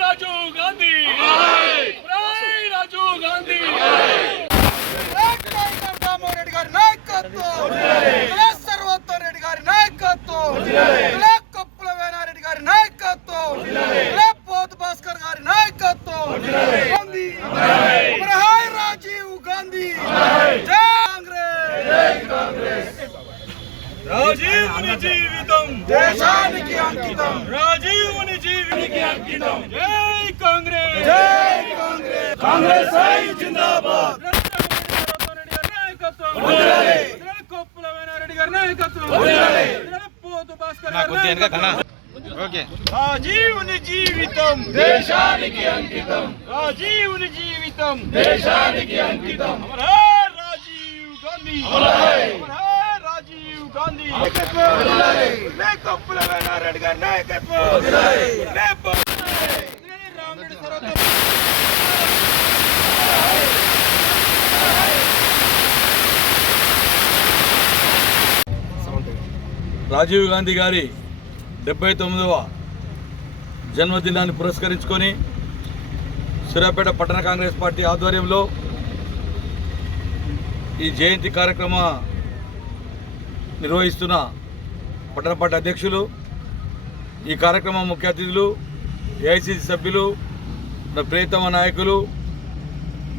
రాజీవ్ గాంధీ అమరాయ్ రాజీవ్ గాంధీ నాయకత్వం సర్వోత్తమ్ రెడ్డి గారి నాయకత్వం కప్పుల వేనారెడ్డి గారి నాయకత్వం పోతు భాస్కర్ గారి నాయకత్వం గాంధీ అమరహాయ్ రాజీవ్ గాంధీ జై కాంగ్రెస్ రాజీవుని జీవితం దేశానికి అంకితం రాజీవుని జీవితానికి అంకితం జై కాంగ్రెస్ జై కాంగ్రెస్ జిందాబాద్. నాయకత్వం రాజీవుని జీవితం. దేశానికి అంకితం. రాజీవుని జీవితం. దేశానికి అంకితం. రాజీవ్ గాంధీ. రాజీవ్ గాంధీ. కప్పుల వేనారెడ్డి గారి నాయకత్వం రామరెడ్డి సర్వోత్తమ రాజీవ్ గాంధీ గారి డెబ్బై తొమ్మిదవ జన్మదినాన్ని పురస్కరించుకొని సూర్యాపేట పట్టణ కాంగ్రెస్ పార్టీ ఆధ్వర్యంలో ఈ జయంతి కార్యక్రమ నిర్వహిస్తున్న పట్టణ పార్టీ అధ్యక్షులు ఈ కార్యక్రమం ముఖ్య అతిథులు ఏఐసిసి సభ్యులు మన ప్రియతమ నాయకులు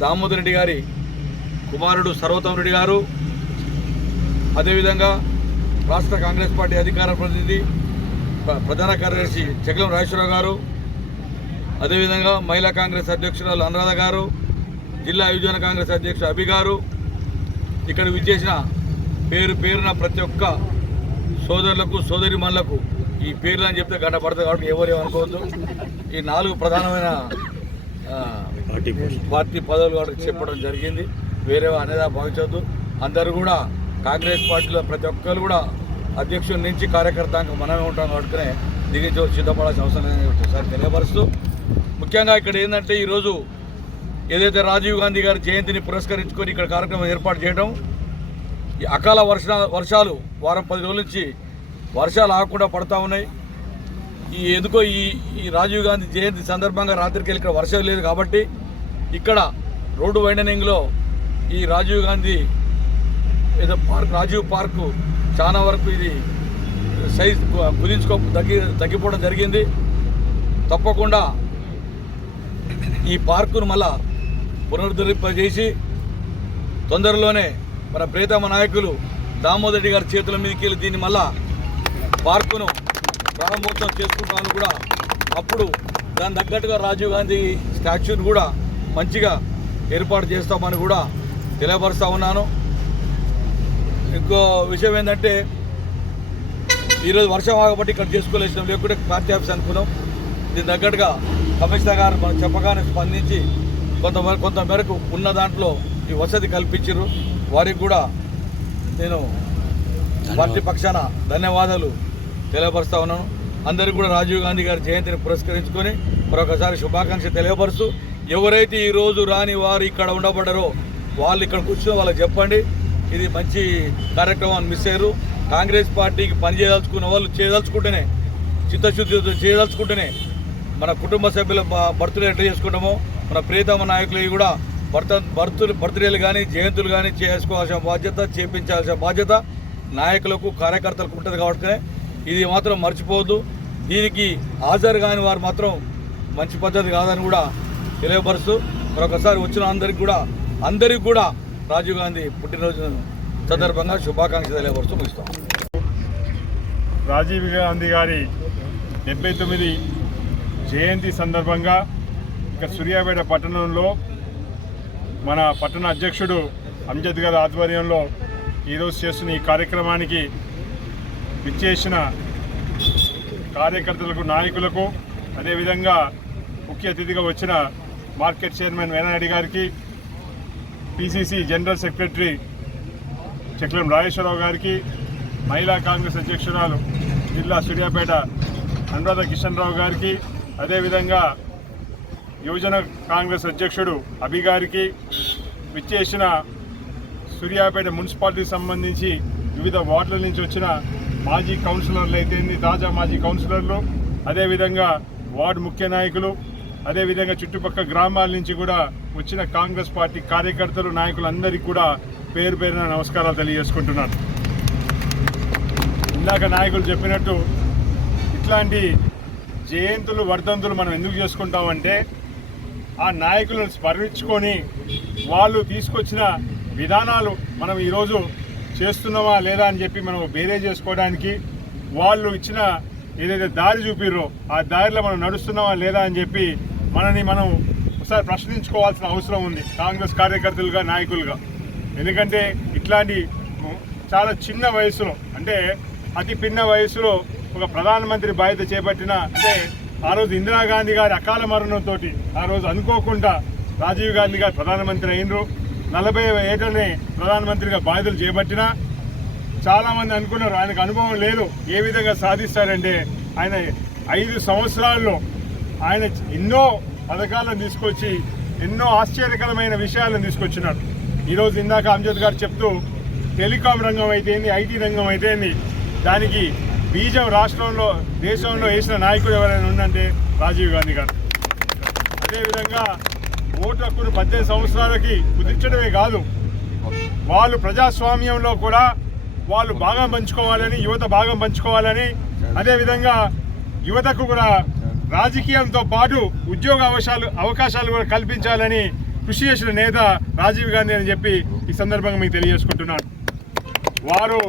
దామోదర్ రెడ్డి గారి కుమారుడు సర్వోత్తమ రెడ్డి గారు. అదేవిధంగా రాష్ట్ర కాంగ్రెస్ పార్టీ అధికార ప్రతినిధి ప్ర- ప్రధాన కార్యదర్శి చక్రం రాజేశ్వరరావు గారు అదేవిధంగా మహిళా కాంగ్రెస్ అధ్యక్షురాలు అనురాధ గారు జిల్లా యువజన కాంగ్రెస్ అధ్యక్షుడు అభి గారు ఇక్కడ విచ్చేసిన పేరు పేరున ప్రతి ఒక్క సోదరులకు సోదరిమణులకు ఈ పేర్లు అని చెప్తే గంట పడుతుంది కాబట్టి ఎవరు ఏమనుకోవద్దు. ఈ నాలుగు ప్రధానమైన పార్టీ పదవులు కూడా చెప్పడం జరిగింది. వేరే అనేదా భావించవద్దు. అందరూ కూడా కాంగ్రెస్ పార్టీలో ప్రతి ఒక్కరు కూడా అధ్యక్షుడి నుంచి కార్యకర్త మనమే ఉంటాం కాబట్టి దిగించో సిద్ధపడాల్సిన అవసరం ఒకసారి తెలియపరుస్తూ ముఖ్యంగా ఇక్కడ ఏంటంటే ఈరోజు ఏదైతే రాజీవ్ గాంధీ గారి జయంతిని పురస్కరించుకొని ఇక్కడ కార్యక్రమం ఏర్పాటు చేయడం ఈ అకాల వర్ష వర్షాలు వారం పది రోజుల నుంచి వర్షాలు ఆగకుండా పడతా ఉన్నాయి. ఈ ఎందుకో ఈ ఈ రాజీవ్ గాంధీ జయంతి సందర్భంగా రాత్రికి ఇక్కడ వర్షం లేదు కాబట్టి ఇక్కడ రోడ్డు వైండనింగ్లో ఈ రాజీవ్ గాంధీ ఏదో పార్క్ రాజీవ్ పార్కు చాలా వరకు ఇది సైజ్ కుదించుకో తగ్గి తగ్గిపోవడం జరిగింది. తప్పకుండా ఈ పార్కును మళ్ళా పునరుద్ధరింపజేసి తొందరలోనే మన ప్రియతమ నాయకులు దామోదర్ రెడ్డి గారి చేతుల మీదకి వెళ్ళి దీన్ని మళ్ళా పార్కును ప్రారంభోత్సవం చేసుకుంటాను కూడా అప్పుడు దాని తగ్గట్టుగా రాజీవ్ గాంధీ స్టాచ్యూని కూడా మంచిగా ఏర్పాటు చేస్తామని కూడా తెలియపరుస్తూ ఉన్నాను. ఇంకో విషయం ఏంటంటే ఈరోజు వర్షం ఆగబట్టి ఇక్కడ చేసుకోలేసినాం లేకుంటే పార్టీ ఆఫీస్ అనుకున్నాం. దీని తగ్గట్టుగా కమిషనర్ గారు మనం చెప్పగానే స్పందించి కొంత కొంత మేరకు ఉన్న దాంట్లో ఈ వసతి కల్పించారు వారికి కూడా నేను పార్టీ పక్షాన ధన్యవాదాలు తెలియపరుస్తా ఉన్నాను. అందరికీ కూడా రాజీవ్ గాంధీ గారి జయంతిని పురస్కరించుకొని మరొకసారి శుభాకాంక్ష తెలియపరుస్తూ ఎవరైతే ఈ రోజు రాని వారు ఇక్కడ ఉండబడ్డారో వాళ్ళు ఇక్కడ కూర్చొని వాళ్ళకి చెప్పండి. ఇది మంచి కార్యక్రమాన్ని మిస్ అయ్యారు. కాంగ్రెస్ పార్టీకి పని చేయదలుచుకున్న వాళ్ళు చేయదలుచుకుంటేనే చిత్తశుద్ధితో చేయదలుచుకుంటేనే మన కుటుంబ సభ్యుల బర్త్డే ఎట్లా చేసుకుంటామో. మన ప్రియతమ నాయకులు కూడా బర్త్ బర్త్ బర్త్డేలు కానీ జయంతులు కానీ చేసుకోవాల్సిన బాధ్యత చేపించాల్సిన బాధ్యత నాయకులకు కార్యకర్తలకు ఉంటుంది కాబట్టి ఇది మాత్రం మర్చిపోవద్దు. దీనికి హాజరు కాని వారు మాత్రం మంచి పద్ధతి కాదని కూడా తెలియపరుస్తూ మరొకసారి వచ్చిన అందరికి కూడా అందరికి కూడా రాజీవ్ గాంధీ పుట్టినరోజు సందర్భంగా శుభాకాంక్షలు తెలియపరుస్తూ ముగిస్తాం. రాజీవ్ గాంధీ గారి డెబ్బై తొమ్మిది జయంతి సందర్భంగా ఇక సూర్యాపేట పట్టణంలో మన పట్టణ అధ్యక్షుడు అంజద్ గారి ఆధ్వర్యంలో ఈరోజు చేస్తున్న ఈ కార్యక్రమానికి విచ్చేసిన కార్యకర్తలకు నాయకులకు అదేవిధంగా ముఖ్య అతిథిగా వచ్చిన మార్కెట్ చైర్మన్ వేనారెడ్డి గారికి పిసిసి జనరల్ సెక్రటరీ చక్రం రాజేశ్వరరావు గారికి మహిళా కాంగ్రెస్ అధ్యక్షురాలు జిల్లా సూర్యాపేట అనురాధ కిషన్ రావు గారికి అదేవిధంగా యువజన కాంగ్రెస్ అధ్యక్షుడు అభి గారికి విచ్చేసిన సూర్యాపేట మున్సిపాలిటీకి సంబంధించి వివిధ వార్డుల నుంచి వచ్చిన మాజీ కౌన్సిలర్లు అయితేంది తాజా మాజీ కౌన్సిలర్లు అదేవిధంగా వార్డు ముఖ్య నాయకులు అదేవిధంగా చుట్టుపక్కల గ్రామాల నుంచి కూడా వచ్చిన కాంగ్రెస్ పార్టీ కార్యకర్తలు నాయకులందరికీ కూడా పేరు పేరున నమస్కారాలు తెలియజేసుకుంటున్నాను. ఇందాక నాయకులు చెప్పినట్టు ఇట్లాంటి జయంతులు వర్ధంతులు మనం ఎందుకు చేసుకుంటామంటే ఆ నాయకులను స్మరించుకొని వాళ్ళు తీసుకొచ్చిన విధానాలు మనం ఈరోజు చేస్తున్నామా లేదా అని చెప్పి మనం బేరే చేసుకోవడానికి వాళ్ళు ఇచ్చిన ఏదైతే దారి చూపిర్రో ఆ దారిలో మనం నడుస్తున్నామా లేదా అని చెప్పి మనని మనం ఒకసారి ప్రశ్నించుకోవాల్సిన అవసరం ఉంది కాంగ్రెస్ కార్యకర్తలుగా నాయకులుగా. ఎందుకంటే ఇట్లాంటి చాలా చిన్న వయసులో అంటే అతి పిన్న వయసులో ఒక ప్రధానమంత్రి బాధ్యత చేపట్టిన అంటే ఆ రోజు ఇందిరాగాంధీ గారి అకాల మరణంతో ఆ రోజు అనుకోకుండా రాజీవ్ గాంధీ గారు ప్రధానమంత్రి అయినరు. నలభై ఏటనే ప్రధానమంత్రిగా బాధ్యతలు చేపట్టిన చాలామంది అనుకున్నారు ఆయనకు అనుభవం లేదు ఏ విధంగా సాధిస్తారంటే ఆయన ఐదు సంవత్సరాల్లో ఆయన ఎన్నో పథకాలను తీసుకొచ్చి ఎన్నో ఆశ్చర్యకరమైన విషయాలను తీసుకొచ్చినాడు. ఈరోజు ఇందాక అంజద్ గారు చెప్తూ టెలికాం రంగం అయితేంది ఐటీ రంగం అయితేంది దానికి బీజం రాష్ట్రంలో దేశంలో వేసిన నాయకుడు ఎవరైనా ఉందంటే రాజీవ్ గాంధీ గారు. అదేవిధంగా ఓటు హక్కును పద్దెనిమిది సంవత్సరాలకి కుదిర్చడమే కాదు వాళ్ళు ప్రజాస్వామ్యంలో కూడా వాళ్ళు భాగం పంచుకోవాలని యువత భాగం పంచుకోవాలని అదేవిధంగా యువతకు కూడా రాజకీయంతో పాటు ఉద్యోగ అవకాశాలు అవకాశాలు కూడా కల్పించాలని కృషి చేసిన నేత రాజీవ్ గాంధీ అని చెప్పి ఈ సందర్భంగా మీకు తెలియజేసుకుంటున్నాను. వారు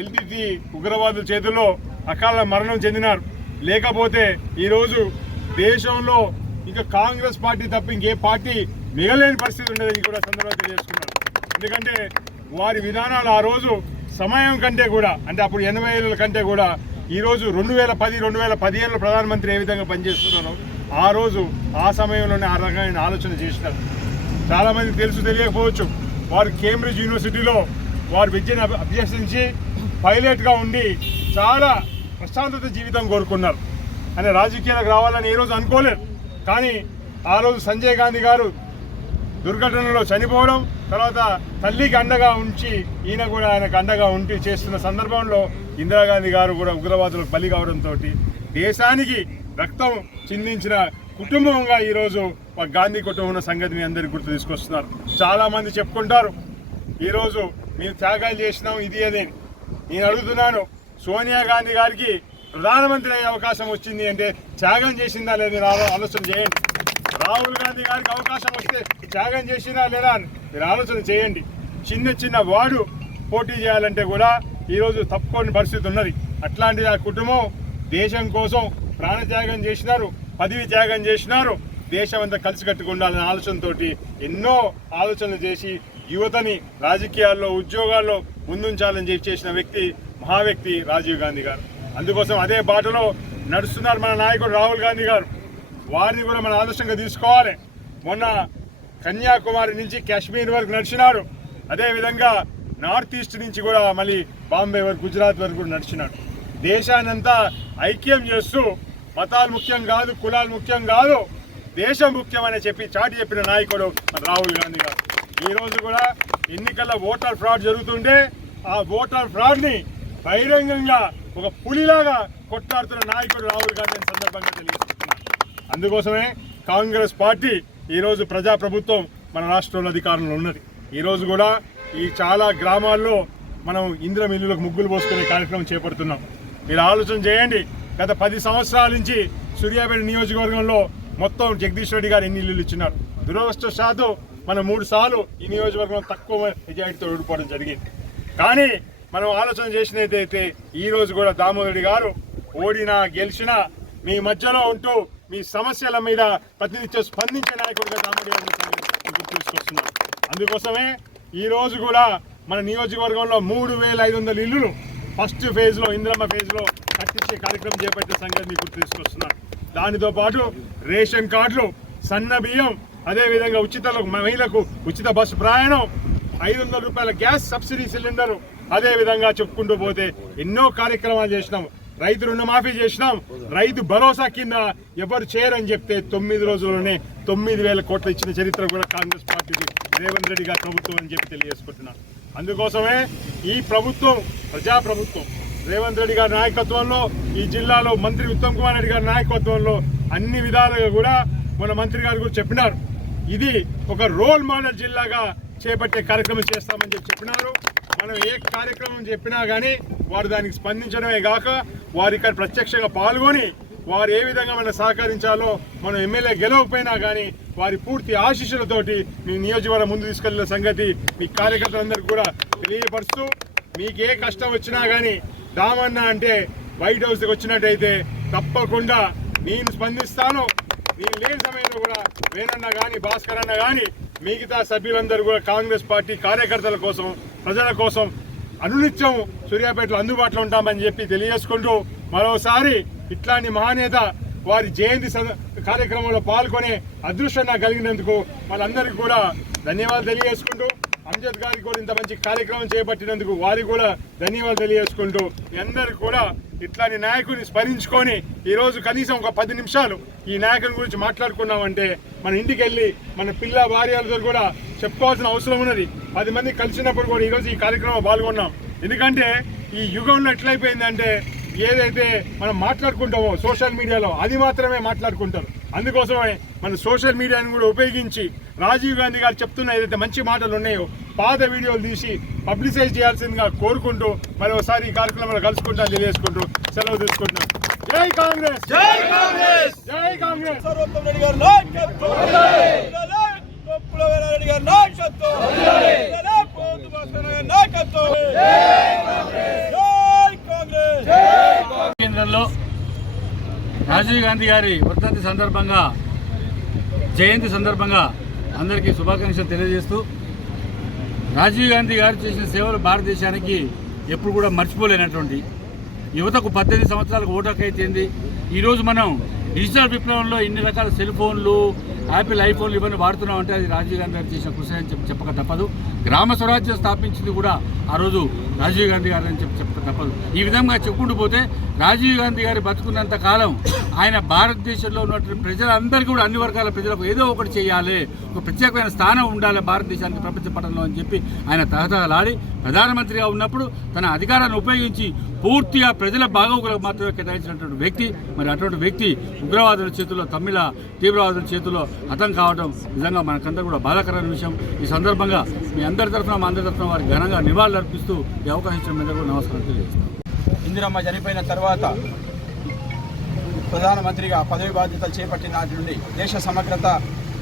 ఎల్టీటీ ఉగ్రవాదుల చేతుల్లో అకాల మరణం చెందినారు. లేకపోతే ఈరోజు దేశంలో ఇంకా కాంగ్రెస్ పార్టీ తప్ప ఇంకే పార్టీ మిగలేని పరిస్థితి ఉండేదని కూడా సందర్భంగా తెలియజేసుకున్నారు ఎందుకంటే వారి విధానాలు ఆ రోజు సమయం కంటే కూడా అంటే అప్పుడు ఎనభై ఏళ్ళ కంటే కూడా ఈరోజు రెండు వేల పది రెండు వేల పదిహేనులో ప్రధానమంత్రి ఏ విధంగా పనిచేస్తున్నారో ఆ రోజు ఆ సమయంలోనే ఆ రకమైన ఆలోచన చేసినారు చాలామంది తెలుసు తెలియకపోవచ్చు. వారు కేంబ్రిడ్జ్ యూనివర్సిటీలో వారు విద్యను అభ్యసించి పైలట్గా ఉండి చాలా ప్రశాంతత జీవితం కోరుకున్నారు. అనే రాజకీయాలకు రావాలని ఏ రోజు అనుకోలేరు కానీ ఆ రోజు సంజయ్ గాంధీ గారు దుర్ఘటనలో చనిపోవడం తర్వాత తల్లికి అండగా ఉంచి ఈయన కూడా ఆయనకు అండగా ఉండి చేస్తున్న సందర్భంలో ఇందిరాగాంధీ గారు కూడా ఉగ్రవాదులకు బలి కావడంతో దేశానికి రక్తం చిందించిన కుటుంబంగా ఈరోజు ఒక గాంధీ కుటుంబం ఉన్న సంగతిని అందరికీ గుర్తు తీసుకొస్తున్నారు. చాలామంది చెప్పుకుంటారు ఈరోజు మేము త్యాగాలు చేసినాం ఇది అని నేను అడుగుతున్నాను సోనియా గాంధీ గారికి ప్రధానమంత్రి అయ్యే అవకాశం వచ్చింది అంటే త్యాగం చేసిందా లేదా ఆలోచన చేయండి. రాహుల్ గాంధీ గారికి అవకాశం వస్తే త్యాగం చేసినా లేదా అని మీరు ఆలోచన చేయండి. చిన్న చిన్న వాడు పోటీ చేయాలంటే కూడా ఈరోజు తప్పుకోని పరిస్థితి ఉన్నది. అట్లాంటిది ఆ కుటుంబం దేశం కోసం ప్రాణత్యాగం చేసినారు పదవి త్యాగం చేసినారు దేశం అంతా కలిసి కట్టుకుండాలనే ఆలోచనతోటి ఎన్నో ఆలోచనలు చేసి యువతని రాజకీయాల్లో ఉద్యోగాల్లో ముందుంచాలని చెప్పి చేసిన వ్యక్తి మహా వ్యక్తి రాజీవ్ గాంధీ గారు. అందుకోసం అదే బాటలో నడుస్తున్నారు మన నాయకుడు రాహుల్ గాంధీ గారు. వారిని కూడా మన ఆదర్శంగా తీసుకోవాలి. మొన్న కన్యాకుమారి నుంచి కాశ్మీర్ వరకు నడిచినాడు. అదేవిధంగా నార్త్ ఈస్ట్ నుంచి కూడా మళ్ళీ బాంబే వరకు గుజరాత్ వరకు కూడా నడిచినాడు. దేశాన్నంతా ఐక్యం చేస్తూ మతాలు ముఖ్యం కాదు కులాలు ముఖ్యం కాదు దేశం ముఖ్యమని చెప్పి చాటి చెప్పిన నాయకుడు రాహుల్ గాంధీ గారు. ఈరోజు కూడా ఎన్నికల ఓటర్ ఫ్రాడ్ జరుగుతుంటే ఆ ఓటర్ ఫ్రాడ్ని బహిరంగంగా ఒక పులిలాగా కొట్లాడుతున్న నాయకుడు రాహుల్ గాంధీ సందర్భంగా తెలియదు అందుకోసమే కాంగ్రెస్ పార్టీ ఈరోజు ప్రజాప్రభుత్వం మన రాష్ట్రంలో అధికారంలో ఉన్నది. ఈరోజు కూడా ఈ చాలా గ్రామాల్లో మనం ఇంద్రం ఇల్లులకు ముగ్గులు పోసుకునే కార్యక్రమం చేపడుతున్నాం. మీరు ఆలోచన చేయండి గత పది సంవత్సరాల నుంచి సూర్యాపేట నియోజకవర్గంలో మొత్తం జగదీష్ రెడ్డి గారు ఎన్ని ఇల్లులు ఇచ్చినారు? దురదృష్టవశాత్తు మనం మూడు సార్లు ఈ నియోజకవర్గం తక్కువ మెజారిటీతో ఓడిపోవడం జరిగింది. కానీ మనం ఆలోచన చేసినట్టయితే ఈరోజు కూడా దామోదరుడి గారు ఓడినా గెలిచినా మీ మధ్యలో ఉంటూ మీ సమస్యల మీద ప్రతినిత్యం స్పందించే నాయకుడిగా దామోదరి గారిని తీసుకొస్తున్నాం. అందుకోసమే ఈరోజు కూడా మన నియోజకవర్గంలో మూడు వేల ఐదు వందల ఇల్లులు ఫస్ట్ ఫేజ్లో ఇంద్రమ్మ ఫేజ్లో కట్టించే కార్యక్రమం చేపట్టే సంగతి మీకు గుర్తు తీసుకొస్తున్నాను దానితో పాటు రేషన్ కార్డులు సన్న బియ్యం అదేవిధంగా ఉచిత మహిళలకు ఉచిత బస్సు ప్రయాణం ఐదు వందల రూపాయల గ్యాస్ సబ్సిడీ సిలిండర్ అదేవిధంగా చెప్పుకుంటూ పోతే ఎన్నో కార్యక్రమాలు చేసినాం. రైతు రుణమాఫీ చేసినాం. రైతు భరోసా కింద ఎవరు చేయరని చెప్తే తొమ్మిది రోజుల్లోనే తొమ్మిది వేల కోట్లు ఇచ్చిన చరిత్ర కూడా కాంగ్రెస్ పార్టీకి రేవంత్ రెడ్డి గారి ప్రభుత్వం అని చెప్పి తెలియజేసుకుంటున్నాను అందుకోసమే ఈ ప్రభుత్వం ప్రజాప్రభుత్వం రేవంత్ రెడ్డి గారి నాయకత్వంలో ఈ జిల్లాలో మంత్రి ఉత్తమ్ కుమార్ రెడ్డి గారి నాయకత్వంలో అన్ని విధాలుగా కూడా మన మంత్రి గారు కూడా చెప్పినారు. ఇది ఒక రోల్ మోడల్ జిల్లాగా చేపట్టే కార్యక్రమం చేస్తామని చెప్పి చెప్పినారు. మనం ఏ కార్యక్రమం చెప్పినా కానీ వారు దానికి స్పందించడమే కాక వారు ఇక్కడ ప్రత్యక్షంగా పాల్గొని వారు ఏ విధంగా మనం సహకరించాలో మనం ఎమ్మెల్యే గెలవకపోయినా కానీ వారి పూర్తి ఆశీస్సులతోటి మీ నియోజకవర్గం ముందు తీసుకెళ్ళిన సంగతి మీ కార్యకర్తలందరికీ కూడా తెలియపరుస్తూ మీకు ఏ కష్టం వచ్చినా కానీ దామన్న అంటే వైట్ హౌస్కి వచ్చినట్టయితే తప్పకుండా నేను స్పందిస్తాను. నేను లేని సమయంలో కూడా వేణన్న కానీ భాస్కర్ అన్న కానీ మిగతా సభ్యులందరూ కూడా కాంగ్రెస్ పార్టీ కార్యకర్తల కోసం ప్రజల కోసం అనునిత్యం సూర్యాపేటలో అందుబాటులో ఉంటామని చెప్పి తెలియజేసుకుంటూ మరోసారి ఇట్లాంటి మహానేత వారి జయంతి సద- కార్యక్రమంలో పాల్గొనే అదృష్టం నాకు కలిగినందుకు వాళ్ళందరికీ కూడా ధన్యవాదాలు తెలియజేసుకుంటూ అంజద్ గారికి కూడా ఇంత మంచి కార్యక్రమం చేపట్టినందుకు వారికి కూడా ధన్యవాదాలు తెలియజేసుకుంటూ మీ కూడా ఇట్లాంటి నాయకుని స్మరించుకొని ఈరోజు కనీసం ఒక పది నిమిషాలు ఈ నాయకుని గురించి మాట్లాడుకున్నామంటే మన ఇంటికి వెళ్ళి మన పిల్ల భార్యలతో కూడా చెప్పుకోవాల్సిన అవసరం ఉన్నది. పది మంది కలిసినప్పుడు కూడా ఈరోజు ఈ కార్యక్రమంలో పాల్గొన్నాం. ఎందుకంటే ఈ యుగంలో ఎట్లయిపోయిందంటే ఏదైతే మనం మాట్లాడుకుంటామో సోషల్ మీడియాలో అది మాత్రమే మాట్లాడుకుంటారు. అందుకోసమే మన సోషల్ మీడియాని కూడా ఉపయోగించి రాజీవ్ గాంధీ గారు చెప్తున్న ఏదైతే మంచి మాటలు ఉన్నాయో పాత వీడియోలు తీసి పబ్లిసైజ్ చేయాల్సిందిగా కోరుకుంటూ మరి ఒకసారి ఈ కార్యక్రమంలో కలుసుకుంటా తెలియజేసుకుంటూ సెలవు తీసుకుంటున్నాం. జై కాంగ్రెస్! జై కాంగ్రెస్! జై కాంగ్రెస్! సర్వోత్తమ రెడ్డి గారి నాయకత్వం! పులవేల రెడ్డి గారి నాయకత్వం! పోతు భాస్కర్ గారి నాయకత్వం! జై కాంగ్రెస్! కేంద్రంలో రాజీవ్ గాంధీ గారి వర్ధంతి సందర్భంగా జయంతి సందర్భంగా అందరికీ శుభాకాంక్షలు తెలియజేస్తూ రాజీవ్ గాంధీ గారు చేసిన సేవలు భారతదేశానికి ఎప్పుడు కూడా మర్చిపోలేనటువంటి యువతకు పద్దెనిమిది సంవత్సరాలకు ఓటు అయితేంది ఈరోజు మనం డిజిటల్ విప్లవంలో ఇన్ని రకాల సెల్ ఫోన్లు యాపిల్ ఐఫోన్లు ఇవన్నీ వాడుతున్నామంటే అది రాజీవ్ గాంధీ గారు చేసిన కృషి అని చెప్పి చెప్పక తప్పదు. గ్రామ స్వరాజ్యం స్థాపించింది కూడా ఆ రోజు రాజీవ్ గాంధీ గారు అని చెప్పి చెప్పక తప్పదు. ఈ విధంగా చెప్పుకుంటూ పోతే రాజీవ్ గాంధీ గారి బతుకున్నంత కాలం ఆయన భారతదేశంలో ఉన్నటువంటి ప్రజలందరికీ కూడా అన్ని వర్గాల ప్రజలకు ఏదో ఒకటి చేయాలి. ఒక ప్రత్యేకమైన స్థానం ఉండాలి భారతదేశానికి ప్రపంచ పటంలో అని చెప్పి ఆయన తహతహలాడి ప్రధానమంత్రిగా ఉన్నప్పుడు తన అధికారాన్ని ఉపయోగించి పూర్తిగా ప్రజల బాగోగులకు మాత్రమే కేటాయించినటువంటి వ్యక్తి. మరి అటువంటి వ్యక్తి ఉగ్రవాదుల చేతుల్లో తమిళ తీవ్రవాదుల చేతుల్లో హతం కావడం నిజంగా మనకంతా కూడా బాధాకరమైన విషయం. ఈ సందర్భంగా మీ అందరి తరఫున మా అందరి తరఫున వారికి ఘనంగా నివాళులు అర్పిస్తూ ఈ అవకాశం మీద కూడా నమస్కారం తెలియజేస్తాం ఇందిరమ్మ చనిపోయిన తర్వాత ప్రధానమంత్రిగా పదవి బాధ్యతలు చేపట్టిన నాటి నుండి దేశ సమగ్రత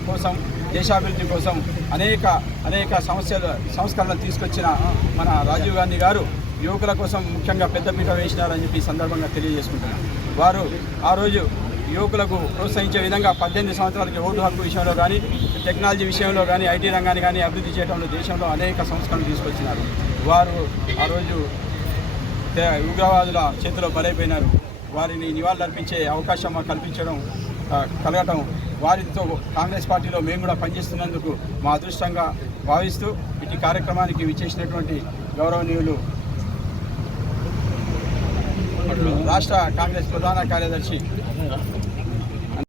కోసం దేశాభివృద్ధి కోసం అనేక అనేక సమస్యలు సంస్కరణలు తీసుకొచ్చిన మన రాజీవ్ గాంధీ గారు యువకుల కోసం ముఖ్యంగా పెద్దపీట వేసినారని చెప్పి ఈ సందర్భంగా తెలియజేసుకుంటున్నాను. వారు ఆ రోజు యువకులకు ప్రోత్సహించే విధంగా పద్దెనిమిది సంవత్సరాలకి ఓటు హక్కు విషయంలో కానీ టెక్నాలజీ విషయంలో కానీ ఐటీ రంగాన్ని కానీ అభివృద్ధి చేయడంలో దేశంలో అనేక సంస్కరణలు తీసుకొచ్చినారు. వారు ఆ రోజు ఉగ్రవాదుల చేతిలో బలైపోయినారు. వారిని నివాళులర్పించే అవకాశం కల్పించడం కలగటం వారితో కాంగ్రెస్ పార్టీలో మేము కూడా పనిచేస్తున్నందుకు మా అదృష్టంగా భావిస్తూ ఇటు కార్యక్రమానికి విచ్చేసినటువంటి గౌరవనీయులు రాష్ట్ర కాంగ్రెస్ ప్రధాన కార్యదర్శి